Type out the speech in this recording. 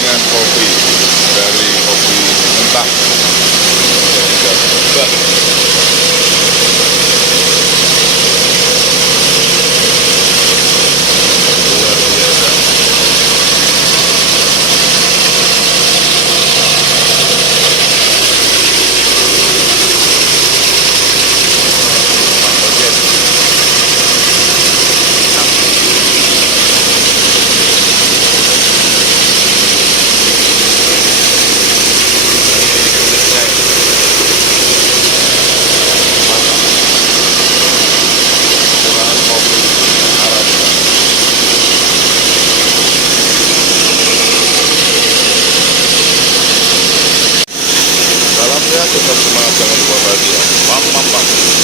dengan kopi, dari kopi mentah dan juga boba. Luar biasa. Salamnya tetap semangat, jangan lupa bahagia. Pam pam pam.